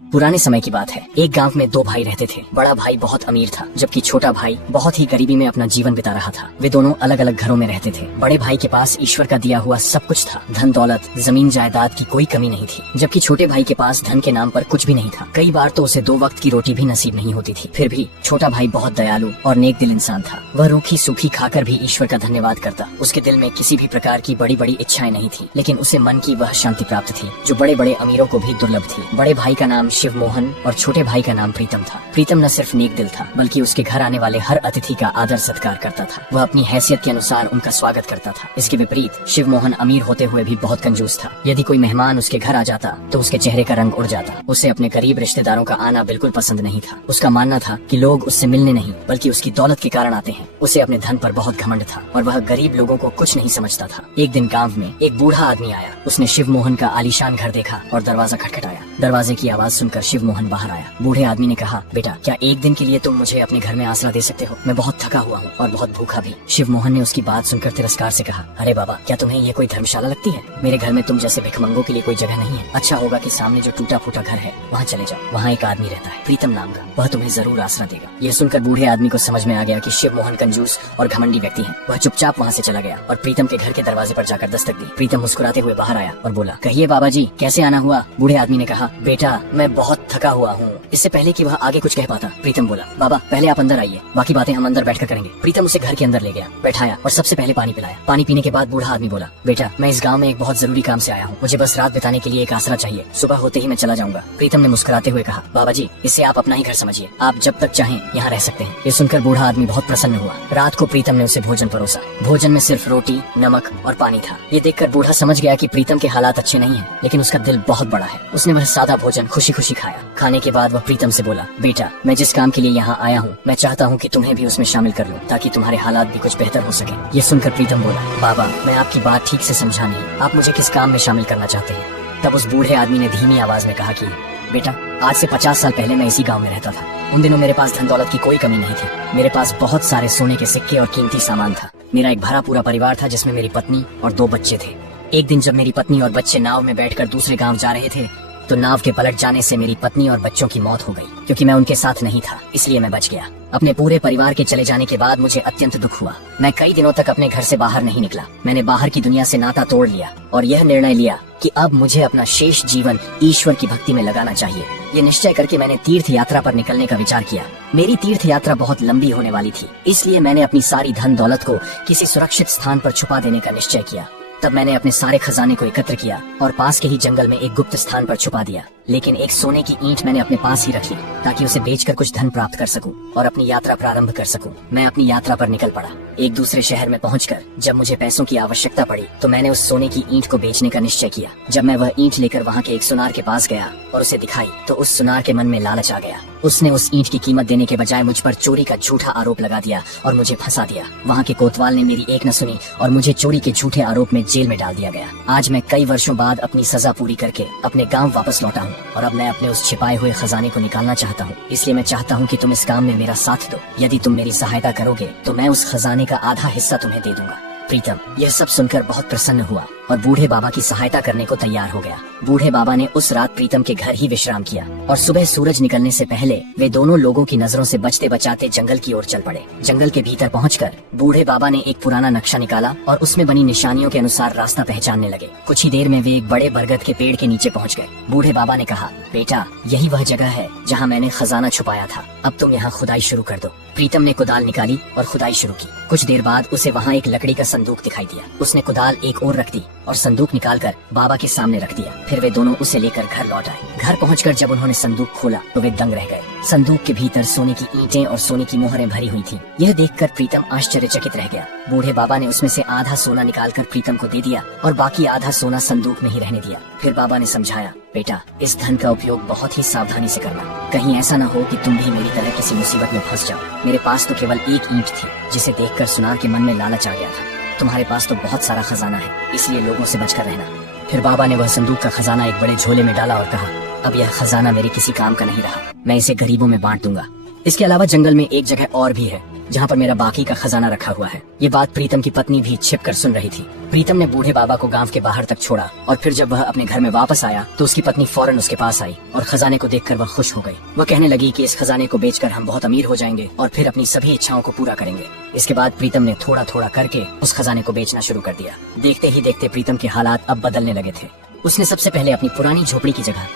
पुराने समय की बात है। एक गांव में दो भाई रहते थे। बड़ा भाई बहुत अमीर था, जबकि छोटा भाई बहुत ही गरीबी में अपना जीवन बिता रहा था। वे दोनों अलग अलग घरों में रहते थे। बड़े भाई के पास ईश्वर का दिया हुआ सब कुछ था, धन दौलत, जमीन जायदाद की कोई कमी नहीं थी, जबकि छोटे भाई के पास धन के नाम पर कुछ भी नहीं था। कई बार तो उसे 2 वक्त की रोटी भी नसीब नहीं होती थी। फिर भी छोटा भाई बहुत दयालु और नेक दिल इंसान था। वह रूखी सूखी खाकर भी ईश्वर का धन्यवाद करता। उसके दिल में किसी भी प्रकार की बड़ी बड़ी इच्छाएं नहीं थी, लेकिन उसे मन की वह शांति प्राप्त थी जो बड़े बड़े अमीरों को भी दुर्लभ थी। बड़े भाई का नाम शिव मोहन और छोटे भाई का नाम प्रीतम था। प्रीतम न सिर्फ नेक दिल था, बल्कि उसके घर आने वाले हर अतिथि का आदर सत्कार करता था। वह अपनी हैसियत के अनुसार उनका स्वागत करता था। इसके विपरीत शिव मोहन अमीर होते हुए भी बहुत कंजूस था। यदि कोई मेहमान उसके घर आ जाता तो उसके चेहरे का रंग उड़ जाता। उसे अपने करीब रिश्तेदारों का आना बिल्कुल पसंद नहीं था। उसका मानना था कि लोग उससे मिलने नहीं बल्कि उसकी दौलत के कारण आते हैं। उसे अपने धन पर बहुत घमंड था और वह गरीब लोगों को कुछ नहीं समझता था। एक दिन गाँव में एक बूढ़ा आदमी आया। उसने शिव मोहन का आलीशान घर देखा और दरवाजा खटखटाया। दरवाजे की आवाज सुनकर शिव मोहन बाहर आया। बूढ़े आदमी ने कहा, बेटा, क्या एक दिन के लिए तुम मुझे अपने घर में आसरा दे सकते हो? मैं बहुत थका हुआ हूँ और बहुत भूखा भी। शिव मोहन ने उसकी बात सुनकर तिरस्कार से कहा, अरे बाबा, क्या तुम्हें ये कोई धर्मशाला लगती है? मेरे घर में तुम जैसे भिखमंगों के लिए कोई जगह नहीं है। अच्छा होगा कि सामने जो टूटा फूटा घर है वहाँ चले जाओ। वहाँ एक आदमी रहता है, प्रीतम नाम का, वह तुम्हें जरूर आसरा देगा। यह सुनकर बूढ़े आदमी को समझ में आ गया कि शिव मोहन कंजूस और घमंडी व्यक्ति है। वह चुपचाप वहाँ से चला गया और प्रीतम के घर के दरवाजे पर जाकर दस्तक दी। प्रीतम मुस्कुराते हुए बाहर आया और बोला, कहिए बाबा जी, कैसे आना हुआ? बूढ़े आदमी ने कहा, बेटा, मैं बहुत थका हुआ हूँ। इससे पहले कि वह आगे कुछ कह पाता, प्रीतम बोला, बाबा, पहले आप अंदर आइए, बाकी बातें हम अंदर बैठकर करेंगे। प्रीतम उसे घर के अंदर ले गया, बैठाया और सबसे पहले पानी पिलाया। पानी पीने के बाद बूढ़ा आदमी बोला, बेटा, मैं इस गाँव में एक बहुत जरूरी काम से आया हूँ। मुझे बस रात बिताने के लिए एक आसरा चाहिए। सुबह होते ही मैं चला जाऊंगा। प्रीतम ने मुस्कुराते हुए कहा, बाबा जी, इसे आप अपना ही घर समझिए। आप जब तक चाहें यहाँ रह सकते हैं। ये सुनकर बूढ़ा आदमी बहुत प्रसन्न हुआ। रात को प्रीतम ने उसे भोजन परोसा। भोजन में सिर्फ रोटी, नमक और पानी था। ये देखकर बूढ़ा समझ गया कि प्रीतम के हालात अच्छे नहीं हैं, लेकिन उसका दिल बहुत बड़ा है। उसने वह सादा भोजन खुशी खुशी खाया। खाने के बाद वह प्रीतम से बोला, बेटा, मैं जिस काम के लिए यहाँ आया हूँ, मैं चाहता हूँ कि तुम्हें भी उसमें शामिल कर लूँ, ताकि तुम्हारे हालात भी कुछ बेहतर हो सके। ये सुनकर प्रीतम बोला, बाबा, मैं आपकी बात ठीक से समझा नहीं। आप मुझे किस काम में शामिल करना चाहते हैं? तब उस बूढ़े आदमी ने धीमी आवाज में कहा कि बेटा, आज से 50 साल पहले मैं इसी गांव में रहता था। उन दिनों मेरे पास धन दौलत की कोई कमी नहीं थी। मेरे पास बहुत सारे सोने के सिक्के और कीमती सामान था। मेरा एक भरा पूरा परिवार था, जिसमें मेरी पत्नी और 2 बच्चे थे। एक दिन जब मेरी पत्नी और बच्चे नाव में बैठकर दूसरे गांव जा रहे थे, तो नाव के पलट जाने से मेरी पत्नी और बच्चों की मौत हो गई। क्योंकि मैं उनके साथ नहीं था, इसलिए मैं बच गया। अपने पूरे परिवार के चले जाने के बाद मुझे अत्यंत दुख हुआ। मैं कई दिनों तक अपने घर से बाहर नहीं निकला। मैंने बाहर की दुनिया से नाता तोड़ लिया और यह निर्णय लिया कि अब मुझे अपना शेष जीवन ईश्वर की भक्ति में लगाना चाहिए। ये निश्चय करके मैंने तीर्थ यात्रा पर निकलने का विचार किया। मेरी तीर्थ यात्रा बहुत लंबी होने वाली थी, इसलिए मैंने अपनी सारी धन दौलत को किसी सुरक्षित स्थान पर छुपा देने का निश्चय किया। तब मैंने अपने सारे खजाने को एकत्र किया और पास के ही जंगल में एक गुप्त स्थान पर छुपा दिया। लेकिन एक सोने की ईंट मैंने अपने पास ही रख ली, ताकि उसे बेचकर कुछ धन प्राप्त कर सकूं और अपनी यात्रा प्रारंभ कर सकूं। मैं अपनी यात्रा पर निकल पड़ा। एक दूसरे शहर में पहुंचकर जब मुझे पैसों की आवश्यकता पड़ी, तो मैंने उस सोने की ईंट को बेचने का निश्चय किया। जब मैं वह ईंट लेकर वहाँ के एक सुनार के पास गया और उसे दिखाई, तो उस सुनार के मन में लालच आ गया। उसने उस ईंट की कीमत देने के बजाय मुझ पर चोरी का झूठा आरोप लगा दिया और मुझे फंसा दिया। वहाँ के कोतवाल ने मेरी एक न सुनी और मुझे चोरी के झूठे आरोप में जेल में डाल दिया गया। आज मैं कई वर्षों बाद अपनी सजा पूरी करके अपने गाँव वापस लौटा हूँ और अब मैं अपने उस छिपाए हुए खजाने को निकालना चाहता हूँ। इसलिए मैं चाहता हूँ कि तुम इस काम में मेरा साथ दो। यदि तुम मेरी सहायता करोगे तो मैं उस खजाने का आधा हिस्सा तुम्हें दे दूंगा। प्रीतम यह सब सुनकर बहुत प्रसन्न हुआ और बूढ़े बाबा की सहायता करने को तैयार हो गया। बूढ़े बाबा ने उस रात प्रीतम के घर ही विश्राम किया और सुबह सूरज निकलने से पहले वे दोनों लोगों की नजरों से बचते बचाते जंगल की ओर चल पड़े। जंगल के भीतर पहुंचकर बूढ़े बाबा ने एक पुराना नक्शा निकाला और उसमें बनी निशानियों के अनुसार रास्ता पहचानने लगे। कुछ ही देर में वे एक बड़े बरगद के पेड़ के नीचे पहुँच गए। बूढ़े बाबा ने कहा, बेटा, यही वह जगह है जहाँ मैंने खजाना छुपाया था। अब तुम यहाँ खुदाई शुरू कर दो। प्रीतम ने कुदाल निकाली और खुदाई शुरू की। कुछ देर बाद उसे वहाँ एक लकड़ी का संदूक दिखाई दिया। उसने कुदाल एक ओर रख दी और संदूक निकालकर बाबा के सामने रख दिया। फिर वे दोनों उसे लेकर घर लौट आए। घर पहुंचकर जब उन्होंने संदूक खोला तो वे दंग रह गए। संदूक के भीतर सोने की ईंटें और सोने की मोहरें भरी हुई थीं। यह देखकर प्रीतम आश्चर्यचकित रह गया। बूढ़े बाबा ने उसमें से आधा सोना निकालकर प्रीतम को दे दिया और बाकी आधा सोना संदूक में ही रहने दिया। फिर बाबा ने समझाया, बेटा, इस धन का उपयोग बहुत ही सावधानी से करना। कहीं ऐसा न हो कि तुम भी मेरी तरह किसी मुसीबत में फंस जाओ। मेरे पास तो केवल एक ईंट थी, जिसे देखकर सुनार के मन में लालच आ गया था। तुम्हारे पास तो बहुत सारा खजाना है, इसलिए लोगों से बचकर रहना। फिर बाबा ने वह संदूक का खजाना एक बड़े झोले में डाला और कहा, अब यह खजाना मेरे किसी काम का नहीं रहा। मैं इसे गरीबों में बांट दूंगा। इसके अलावा जंगल में एक जगह और भी है जहाँ पर मेरा बाकी का खजाना रखा हुआ है। ये बात प्रीतम की पत्नी भी छिप कर सुन रही थी। प्रीतम ने बूढ़े बाबा को गांव के बाहर तक छोड़ा और फिर जब वह अपने घर में वापस आया तो उसकी पत्नी फौरन उसके पास आई और खजाने को देखकर वह खुश हो गई। वह कहने लगी कि इस खजाने को बेचकर हम बहुत अमीर हो जाएंगे और फिर अपनी सभी इच्छाओं को पूरा करेंगे। इसके बाद प्रीतम ने थोड़ा थोड़ा करके उस खजाने को बेचना शुरू कर दिया। देखते ही देखते प्रीतम के हालात अब बदलने लगे थे। उसने सबसे पहले अपनी पुरानी झोपड़ी की जगह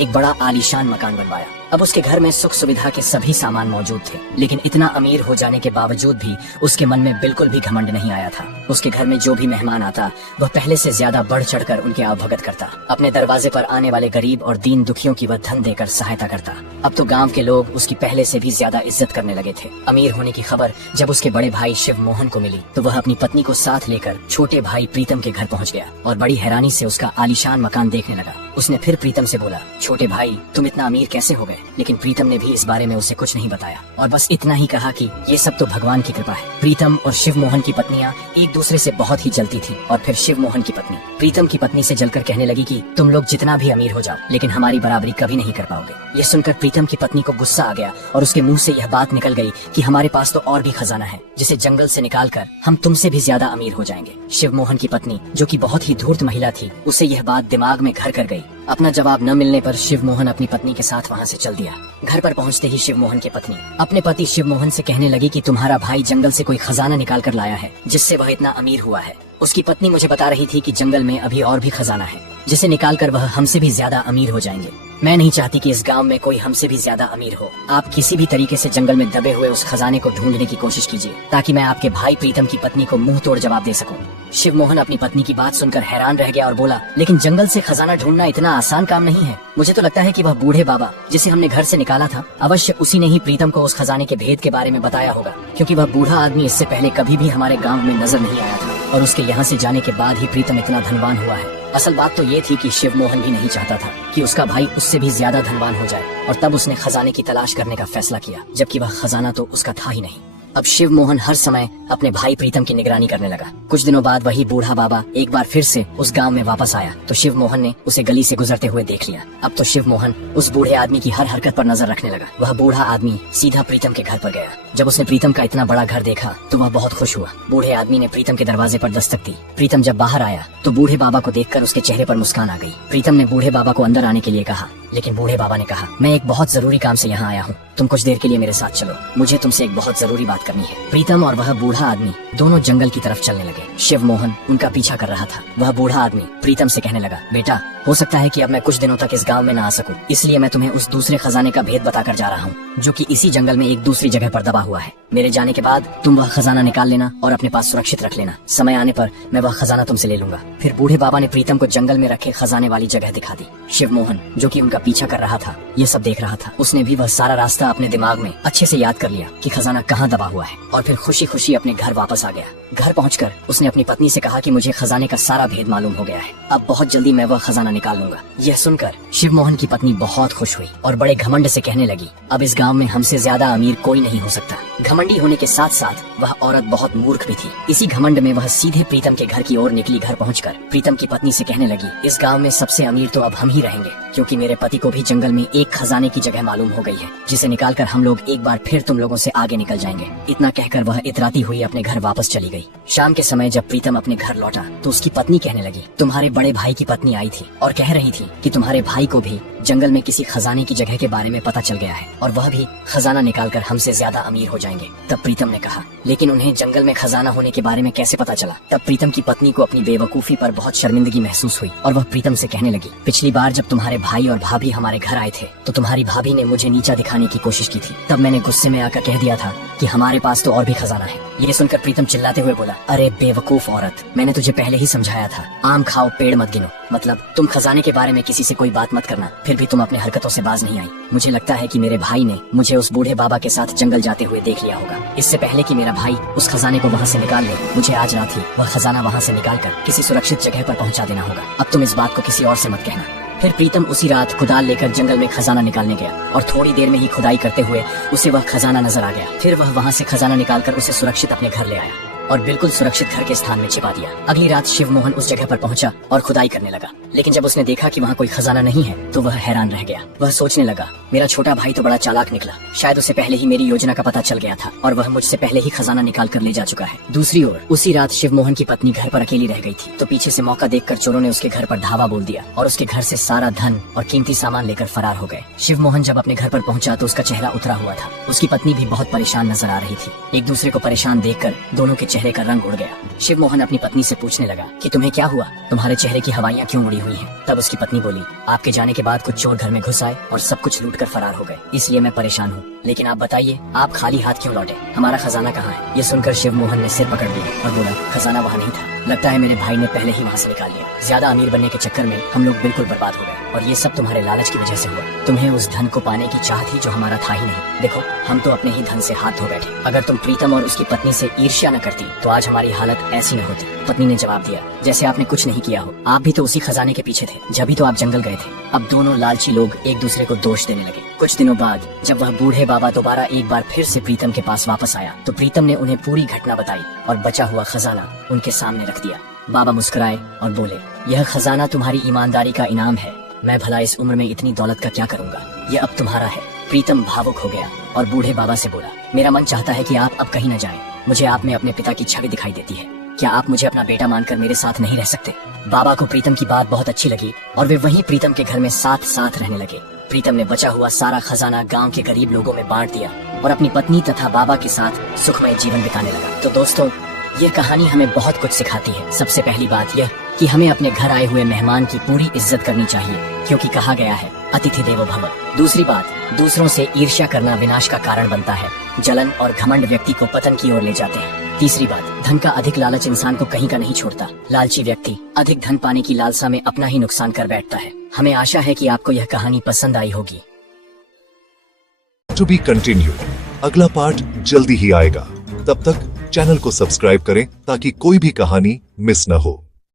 एक बड़ा आलीशान मकान बनवाया। अब उसके घर में सुख सुविधा के सभी सामान मौजूद थे, लेकिन इतना अमीर हो जाने के बावजूद भी उसके मन में बिल्कुल भी घमंड नहीं आया था। उसके घर में जो भी मेहमान आता वह पहले से ज्यादा बढ़ चढ़कर उनके आवभगत करता। अपने दरवाजे पर आने वाले गरीब और दीन दुखियों की वह धन देकर सहायता करता। अब तो गांव के लोग उसकी पहले से भी ज्यादा इज्जत करने लगे थे। अमीर होने की खबर जब उसके बड़े भाई शिव मोहन को मिली तो वह अपनी पत्नी को साथ लेकर छोटे भाई प्रीतम के घर पहुँच गया और बड़ी हैरानी से उसका आलीशान मकान देखने लगा। उसने फिर प्रीतम से बोला, छोटे भाई तुम इतना अमीर कैसे हो गए? लेकिन प्रीतम ने भी इस बारे में उसे कुछ नहीं बताया और बस इतना ही कहा कि ये सब तो भगवान की कृपा है। प्रीतम और शिव मोहन की पत्नियां एक दूसरे से बहुत ही जलती थी और फिर शिव मोहन की पत्नी प्रीतम की पत्नी से जलकर कहने लगी कि तुम लोग जितना भी अमीर हो जाओ लेकिन हमारी बराबरी कभी नहीं कर पाओगे। ये सुनकर प्रीतम की पत्नी को गुस्सा आ गया और उसके मुंह से यह बात निकल गई कि हमारे पास तो और भी खजाना है जिसे जंगल से निकाल कर हम तुमसे भी ज्यादा अमीर हो जाएंगे। शिव मोहन की पत्नी जो कि बहुत ही धूर्त महिला थी, उसे यह बात दिमाग में घर कर गई। अपना जवाब न मिलने पर शिव मोहन अपनी पत्नी के साथ वहाँ से चल दिया। घर पर पहुँचते ही शिव मोहन की पत्नी अपने पति शिव मोहन से कहने लगी कि तुम्हारा भाई जंगल से कोई खजाना निकाल कर लाया है जिससे वह इतना अमीर हुआ है। उसकी पत्नी मुझे बता रही थी कि जंगल में अभी और भी खजाना है जिसे निकाल कर वह हमसे भी ज्यादा अमीर हो जाएंगे। मैं नहीं चाहती कि इस गांव में कोई हमसे भी ज्यादा अमीर हो। आप किसी भी तरीके से जंगल में दबे हुए उस खजाने को ढूंढने की कोशिश कीजिए ताकि मैं आपके भाई प्रीतम की पत्नी को मुंह तोड़ जवाब दे सकूं। शिव मोहन अपनी पत्नी की बात सुनकर हैरान रह गया और बोला, लेकिन जंगल से खजाना ढूंढना इतना आसान काम नहीं है। मुझे तो लगता है कि वह बूढ़े बाबा जिसे हमने घर से निकाला था अवश्य उसी ने ही प्रीतम को उस खजाने के भेद के बारे में बताया होगा, क्योंकि वह बूढ़ा आदमी इससे पहले कभी भी हमारे गाँव में नजर नहीं आया था और उसके यहाँ से जाने के बाद ही प्रीतम इतना धनवान हुआ है। असल बात तो ये थी कि शिव मोहन भी नहीं चाहता था कि उसका भाई उससे भी ज्यादा धनवान हो जाए और तब उसने खजाने की तलाश करने का फैसला किया, जबकि वह खजाना तो उसका था ही नहीं। अब शिव मोहन हर समय अपने भाई प्रीतम की निगरानी करने लगा। कुछ दिनों बाद वही बूढ़ा बाबा एक बार फिर से उस गांव में वापस आया तो शिव मोहन ने उसे गली से गुजरते हुए देख लिया। अब तो शिव मोहन उस बूढ़े आदमी की हर हरकत पर नजर रखने लगा। वह बूढ़ा आदमी सीधा प्रीतम के घर पर गया। जब उसने प्रीतम का इतना बड़ा घर देखा तो वह बहुत खुश हुआ। बूढ़े आदमी ने प्रीतम के दरवाजे पर दस्तक दी। प्रीतम जब बाहर आया तो बूढ़े बाबा को देखकर उसके चेहरे पर मुस्कान आ गई। प्रीतम ने बूढ़े बाबा को अंदर आने के लिए कहा, लेकिन बूढ़े बाबा ने कहा, मैं एक बहुत जरूरी काम से यहाँ आया हूँ, तुम कुछ देर के लिए मेरे साथ चलो, मुझे तुमसे एक बहुत जरूरी बात करनी है। प्रीतम और वह बूढ़ा आदमी दोनों जंगल की तरफ चलने लगे। शिव मोहन उनका पीछा कर रहा था। वह बूढ़ा आदमी प्रीतम से कहने लगा, बेटा हो सकता है कि अब मैं कुछ दिनों तक इस गांव में न आ सकूं, इसलिए मैं तुम्हें उस दूसरे खजाने का भेद बताकर जा रहा हूँ जो कि इसी जंगल में एक दूसरी जगह पर दबा हुआ है। मेरे जाने के बाद तुम वह खजाना निकाल लेना और अपने पास सुरक्षित रख लेना। समय आने पर मैं वह खजाना तुमसे ले लूंगा। फिर बूढ़े बाबा ने प्रीतम को जंगल में रखे खजाने वाली जगह दिखा दी। शिव मोहन जो कि उनका पीछा कर रहा था ये सब देख रहा था। उसने भी वह सारा रास्ता अपने दिमाग में अच्छे से याद कर लिया कि खजाना कहाँ दबा हुआ है और फिर खुशी खुशी अपने घर वापस आ गया। घर पहुंचकर उसने अपनी पत्नी से कहा कि मुझे खजाने का सारा भेद मालूम हो गया है, अब बहुत जल्दी मैं वह खजाना निकाल लूंगा। यह सुनकर शिव मोहन की पत्नी बहुत खुश हुई और बड़े घमंड से कहने लगी, अब इस गांव में हमसे ज्यादा अमीर कोई नहीं हो सकता। घमंडी होने के साथ साथ वह औरत बहुत मूर्ख भी थी। इसी घमंड में वह सीधे प्रीतम के घर की ओर निकली। घर पहुंचकर प्रीतम की पत्नी से कहने लगी, इस गांव में सबसे अमीर तो अब हम ही रहेंगे, क्योंकि मेरे पति को भी जंगल में एक खजाने की जगह मालूम हो गई है जिसे निकालकर हम लोग एक बार फिर तुम लोगों से आगे निकल जाएंगे। इतना कहकर वह इतराती हुई अपने घर वापस चली गई। शाम के समय जब प्रीतम अपने घर लौटा तो उसकी पत्नी कहने लगी, तुम्हारे बड़े भाई की पत्नी आई थी और कह रही थी कि तुम्हारे भाई को भी जंगल में किसी खजाने की जगह के बारे में पता चल गया है और वह भी खजाना निकालकर हमसे ज्यादा अमीर हो जाएंगे। तब प्रीतम ने कहा, लेकिन उन्हें जंगल में खजाना होने के बारे में कैसे पता चला? तब प्रीतम की पत्नी को अपनी बेवकूफी पर बहुत शर्मिंदगी महसूस हुई और वह प्रीतम से कहने लगी, पिछली बार जब तुम्हारे भाई और भाभी हमारे घर आए थे तो तुम्हारी भाभी ने मुझे नीचा दिखाने की कोशिश की थी। तब मैंने गुस्से में आकर कह दिया था कि हमारे पास तो और भी खजाना है। ये सुनकर प्रीतम चिल्लाते हुए बोला, अरे बेवकूफ औरत, मैंने तुझे पहले ही समझाया था, आम खाओ पेड़ मत गिनो। मतलब तुम खजाने के बारे में किसी से कोई बात मत करना, फिर भी तुम अपने हरकतों से बाज नहीं आई। मुझे लगता है कि मेरे भाई ने मुझे उस बूढ़े बाबा के साथ जंगल जाते हुए देख लिया होगा। इससे पहले कि मेरा भाई उस खजाने को वहाँ से निकाल ले, मुझे आज रात ही वह खजाना वहाँ से निकालकर किसी सुरक्षित जगह पर पहुँचा देना होगा। अब तुम इस बात को किसी और से मत कहना। फिर प्रीतम उसी रात कुदाल लेकर जंगल में खजाना निकालने गया और थोड़ी देर में ही खुदाई करते हुए उसे वह खजाना नजर आ गया। फिर वह वहाँ से खजाना निकालकर उसे सुरक्षित अपने घर ले आया और बिल्कुल सुरक्षित घर के स्थान में छिपा दिया। अगली रात शिव मोहन उस जगह पर पहुंचा और खुदाई करने लगा, लेकिन जब उसने देखा कि वहाँ कोई खजाना नहीं है तो वह हैरान रह गया। वह सोचने लगा, मेरा छोटा भाई तो बड़ा चालाक निकला, शायद उसे पहले ही मेरी योजना का पता चल गया था और वह मुझसे पहले ही खजाना निकाल कर ले जा चुका है। दूसरी ओर उसी रात शिवमोहन की पत्नी घर पर अकेली रह गई थी, तो पीछे से मौका देखकर चोरों ने उसके घर पर धावा बोल दिया और उसके घर से सारा धन और कीमती सामान लेकर फरार हो गए। शिवमोहन जब अपने घर पर पहुंचा तो उसका चेहरा उतरा हुआ था। उसकी पत्नी भी बहुत परेशान नजर आ रही थी। एक दूसरे को परेशान देखकर दोनों के चेहरे का रंग उड़ गया। शिवमोहन अपनी पत्नी से पूछने लगा कि तुम्हें क्या हुआ, तुम्हारे चेहरे की हवाइयाँ क्यों उड़ी हुई हैं? तब उसकी पत्नी बोली, आपके जाने के बाद कुछ चोर घर में घुस आए और सब कुछ लूट कर फरार हो गए, इसलिए मैं परेशान हूँ। लेकिन आप बताइए, आप खाली हाथ क्यों लौटे? हमारा खजाना कहाँ है? ये सुनकर शिवमोहन ने सिर पकड़ लिया और बोला, खजाना वहाँ नहीं था, लगता है मेरे भाई ने पहले ही वहाँ से निकाल लिया। ज्यादा अमीर बनने के चक्कर में हम लोग बिल्कुल बर्बाद हो गए और ये सब तुम्हारे लालच की वजह से हुआ। तुम्हें उस धन को पाने की चाह थी जो हमारा था ही नहीं। देखो, हम तो अपने ही धन से हाथ धो बैठे। अगर तुम प्रीतम और उसकी पत्नी से ईर्ष्या न करती तो आज हमारी हालत ऐसी न होती। पत्नी ने जवाब दिया, जैसे आपने कुछ नहीं किया हो, आप भी तो उसी खजाने के पीछे थे, जब भी तो आप जंगल गए थे। अब दोनों लालची लोग एक दूसरे को दोष देने लगे। कुछ दिनों बाद जब वह बूढ़े बाबा दोबारा एक बार फिर से प्रीतम के पास वापस आया तो प्रीतम ने उन्हें पूरी घटना बताई और बचा हुआ खजाना उनके सामने रख दिया। बाबा मुस्कुराए और बोले, यह खजाना तुम्हारी ईमानदारी का इनाम है। मैं भला इस उम्र में इतनी दौलत का क्या करूँगा, यह अब तुम्हारा है। प्रीतम भावुक हो गया और बूढ़े बाबा से बोला, मेरा मन चाहता है कि आप अब कहीं न जाएं। मुझे आप में अपने पिता की छवि दिखाई देती है। क्या आप मुझे अपना बेटा मानकर मेरे साथ नहीं रह सकते? बाबा को प्रीतम की बात बहुत अच्छी लगी और वे वहीं प्रीतम के घर में साथ साथ रहने लगे। प्रीतम ने बचा हुआ सारा खजाना गांव के गरीब लोगों में बांट दिया और अपनी पत्नी तथा बाबा के साथ सुखमय जीवन बिताने लगा। तो दोस्तों, ये कहानी हमें बहुत कुछ सिखाती है। सबसे पहली बात यह कि हमें अपने घर आए हुए मेहमान की पूरी इज्जत करनी चाहिए, क्योंकि कहा गया है, अतिथि देवो भव। दूसरी बात, दूसरों से ईर्ष्या करना विनाश का कारण बनता है। जलन और घमंड व्यक्ति को पतन की ओर ले जाते हैं। तीसरी बात, धन का अधिक लालच इंसान को कहीं का नहीं छोड़ता। लालची व्यक्ति अधिक धन पाने की लालसा में अपना ही नुकसान कर बैठता है। हमें आशा है कि आपको यह कहानी पसंद आई होगी। To be continue. अगला पार्ट जल्दी ही आएगा। तब तक चैनल को सब्सक्राइब करें ताकि कोई भी कहानी मिस न हो।